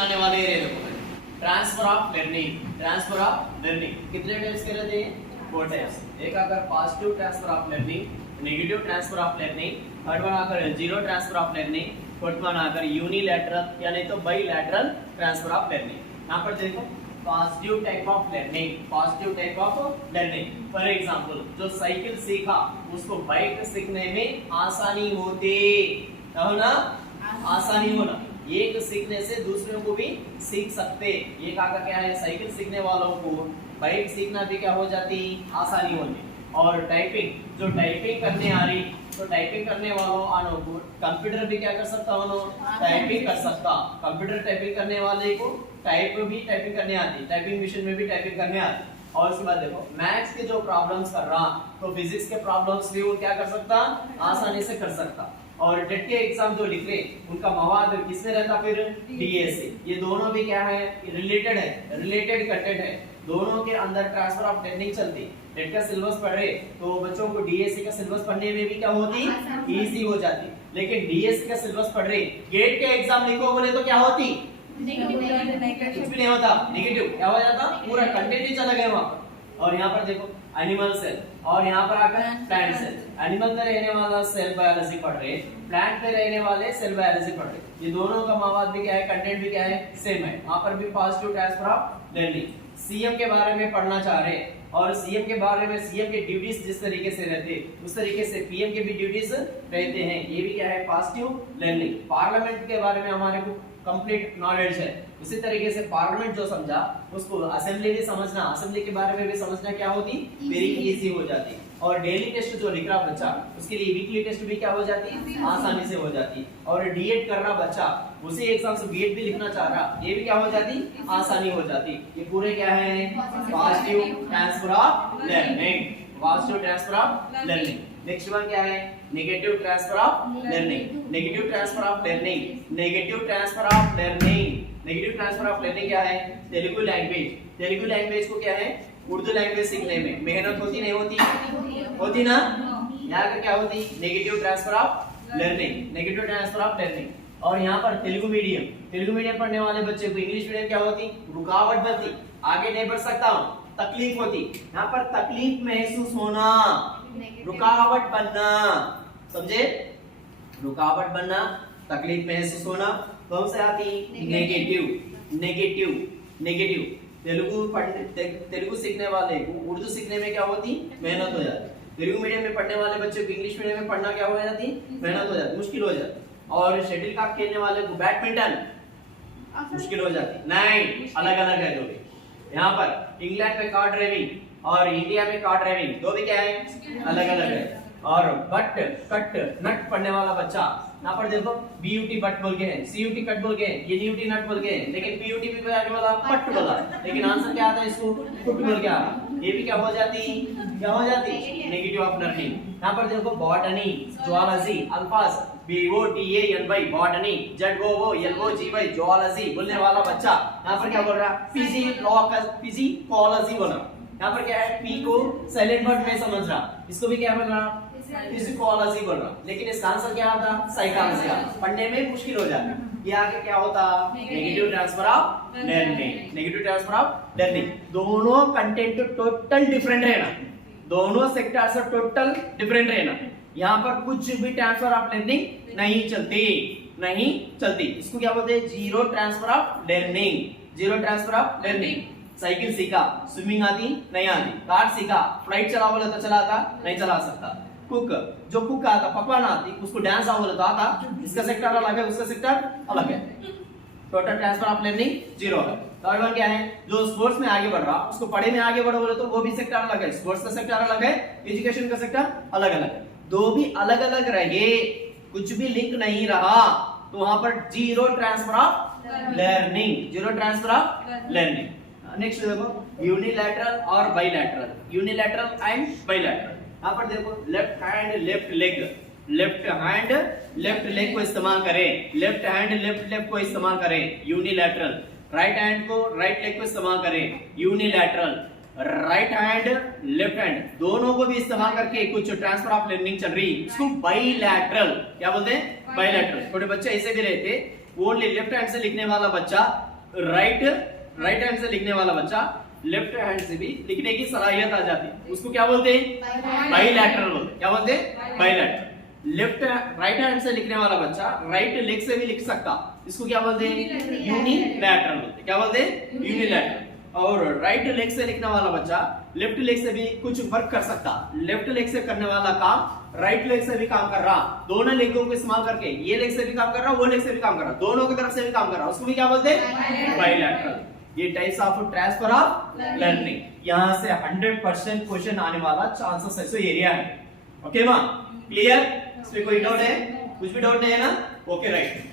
आने वाले ये देखो transfer of learning. Transfer of learning कितने टाइप्स के रहते हैं? 4 टाइप्स। एक आकर positive transfer of learning, negative transfer of learning, third one आकर zero transfer of learning, fourth one आकर यूनिलैटरल या नहीं तो बाइलैटरल ट्रांसफर ऑफ लर्निंग। यहाँ पर देखो positive type of learning, positive type of learning. For example जो cycle सीखा उसको बाइक सीखने में आसानी होती है ना, आसानी होना। एक सीखने से दूसरों को भी सीख सकते। ये कहा क्या है, साइकिल सीखने वालों को बाइक सीखना भी क्या हो जाती, आसानी होती। और टाइपिंग, जो टाइपिंग करने आ रही तो टाइपिंग करने वालों आनो को कंप्यूटर भी क्या कर सकता हो, टाइपिंग कर सकता। कंप्यूटर टाइपिंग करने वाले को टाइपिंग करने आती, टाइपिंग मशीन में भी टाइपिंग करने आती। और उसके बाद देखो मैथ्स के जो प्रॉब्लम्स कर रहा तो फिजिक्स के प्रॉब्लम्स भी वो क्या कर सकता, आसानी से कर सकता। और टेट के एग्जाम जो लिख रहे उनका मवाद किसमें रहता, फिर डीएसए। ये दोनों भी क्या है, रिलेटेड है, रिलेटेड कंटेंट है। दोनों के अंदर ट्रांसफर ऑफ लर्निंग चलती। टेट का सिलेबस पढ़ रहे तो बच्चों को डीएसए का सिलेबस पढ़ने में भी क्या होती, इजी हो जाती। लेकिन डीएसए का सिलेबस पढ़ रहे, गेट के एग्जाम लिखो बोले तो क्या होती, कुछ भी नहीं होता, नेगेटिव क्या हो जाता, पूरा कंटेंट ही चला गया वहां पर। और यहाँ पर देखो एनिमल सेल और यहाँ पर आकर प्लांट सेल। एनिमल में रहने वाला सेल बायोलॉजी पढ़ रहे, प्लांट में रहने वाले सेल बायोलॉजी पढ़ रहे। ये दोनों का मवाद भी क्या है, कंटेंट भी क्या है, सेम है। वहां पर भी positive transfer of learning. CM के बारे में पढ़ना चाह रहे और सीएम के बारे में सीएम के ड्यूटीज जिस तरीके से रहते उस तरीके से पीएम के भी ड्यूटीज रहते हैं। ये भी क्या है, पॉजिटिव लर्निंग। पार्लियामेंट के बारे में हमारे को कंप्लीट नॉलेज है, उसी तरीके से पार्लियामेंट जो समझा उसको असेंबली भी समझना, असेंबली के बारे में भी समझना क्या होती, वेरी इजी हो जाती। और डेली टेस्ट जो लिख रहा बच्चा उसके लिए वीकली टेस्ट भी क्या हो जाती, आसानी से हो जाती। और डीएड कर रहा बच्चा उसी एग्जाम से बीएड भी लिखना चाह रहा, ये भी क्या हो जाती, आसानी हो जाती। ये पूरे क्या है, positive transfer of learning, positive transfer of learning. Next one क्या है, negative transfer of learning. Negative transfer of learning, negative transfer of learning. Negative transfer of learning क्या है, तेलुगु लैंग्वेज। तेलुगु लैंग्वेज को क्या है, उर्दू लैंग्वेज सीखने में मेहनत होती नहीं होती, होती ना। यहाँ पे क्या होती, negative transfer of learning, negative transfer of learning. और यहाँ पर तेलुगु मीडियम पढ़ने वाले बच्चे को इंग्लिश मीडियम क्या होती, रुकावट बनती, आगे नहीं बढ़ सकता हूँ, तकलीफ होती। यहाँ पर तकलीफ महसूस होना, रुकावट बनना, समझे, रुकावट बनना, तकलीफ महसूस होना। कौन से आती, नेगेटिव, नेगेटिव, नेगेटिव। तेलुगु सीखने वाले को उर्दू सीखने में क्या होती, मेहनत हो जाती। तेलुगु मीडियम में पढ़ने वाले बच्चे को इंग्लिश मीडियम में पढ़ना क्या हो जाती, मेहनत हो जाती, मुश्किल हो जाती। और शेटिल कॉक खेलने वाले को बैडमिंटन मुश्किल हो जाती। नहीं, अलग अलग है जो भी। यहाँ पर इंग्लैंड में कार ड्राइविंग और इंडिया में कार ड्राइविंग दो भी क्या है, अलग अलग है। और बट कट नट पढ़ने वाला बच्चा, यहाँ पर देखो बीयूटी बट बोल के है, सीयूटी कट बोल के है, ये यूटी नट बोल के है, लेकिन पीयूटी भी बोला, पट बोला, लेकिन आंसर क्या आता है, इसको फुट बोल के आता। ये भी क्या हो जाती, क्या हो जाती, नेगेटिव ऑफ लर्निंग। यहाँ पर देखो बॉटनी, जूलॉजी, अल्फाज BOTANY, बॉटनी, ZOOLOGY, जूलॉजी बोलने वाला बच्चा यहाँ पर क्या बोल रहा, फिजिकोलॉजी बोल रहा। यहाँ पर क्या है, पी को साइलेंट वर्ड में समझ रहा, इसको भी क्या बोल रहा, फिजिकोलॉजी बोल रहा। लेकिन इसका आंसर क्या आता, साइकोलॉजी आता। पढ़ने में मुश्किल हो जाती। ये आगे क्या होता, negative transfer of learning, negative transfer of learning. दोनों कंटेंट टोटल डिफरेंट रहना, दोनों सेक्टर से टोटल डिफरेंट रहना। यहाँ पर कुछ भी ट्रांसफर ऑफ लर्निंग नहीं चलती, नहीं चलती। इसको क्या बोलते हैं, zero transfer of learning, zero transfer of learning. Cycle सीखा, स्विमिंग आती नहीं आती, कार सीखा, फ्लाइट चला बोले तो चलाता नहीं चला सकता। कुक, जो कुक आता, पकवाना आती, उसको डांस आ बोले तो आता। इसका सेक्टर अलग है, उसका सेक्टर अलग है। Total transfer of learning zero है। थर्ड वन क्या है, जो स्पोर्ट्स में आगे बढ़ रहा उसको पढ़े में आगे बढ़ो बोले तो वो भी सेक्टर अलग है, स्पोर्ट्स का सेक्टर अलग है, एजुकेशन का सेक्टर अलग अलग है। दो भी अलग अलग रहे, कुछ भी लिंक नहीं रहा तो वहां पर zero transfer of learning, zero transfer of learning. Next देखो यूनिलैटरल और बाइलैटरल, यूनिलैटरल एंड बाइलैटरल। यहाँ पर देखो left hand left leg, left hand left leg को इस्तेमाल करें, लेफ्ट हैंड लेफ्ट लेग को इस्तेमाल करें, यूनिलैटरल। राइट हैंड को राइट लेग को इस्तेमाल करें, unilateral. Right hand left hand दोनों को भी इस्तेमाल करके कुछ ट्रांसफर ऑफ लर्निंग चल रही, इसको बाइलैटरल क्या बोलते हैं, बाइलैटरल। छोटे बच्चे ऐसे भी रहते, ओनली लेफ्ट हैंड से लिखने वाला बच्चा राइट हैंड से लिखने वाला बच्चा लेफ्ट हैंड से भी लिखने की सलाहियत आ जाती है, उसको क्या बोलते हैं? बाइलैटरल बोलते हैं। क्या बोलते हैं? बाइलैटरल। लेफ्ट राइट हैंड से लिखने वाला बच्चा राइट लेग से भी लिख सकता, इसको क्या बोलते हैं? यूनिलैटरल बोलते हैं। क्या बोलते हैं? यूनिलैटरल। और राइट लेग से लिखने वाला बच्चा लेफ्ट लेग से भी कुछ वर्क कर सकता, लेफ्ट लेग से करने वाला काम राइट लेग से भी काम कर रहा, दोनों लेगों को इस्तेमाल करके ये लेग से भी काम कर रहा, वो लेग से भी काम कर रहा, दोनों की तरफ से भी काम कर रहा, उसको भी क्या बोलते हैं? बाइलैटरल। ये types of transfer of learning, यहां से 100% क्वेश्चन आने वाला चांसेस है, सो एरिया है। ओके मां, क्लियर? इसमें कोई डाउट है? कुछ भी डाउट नहीं है ना? Okay right.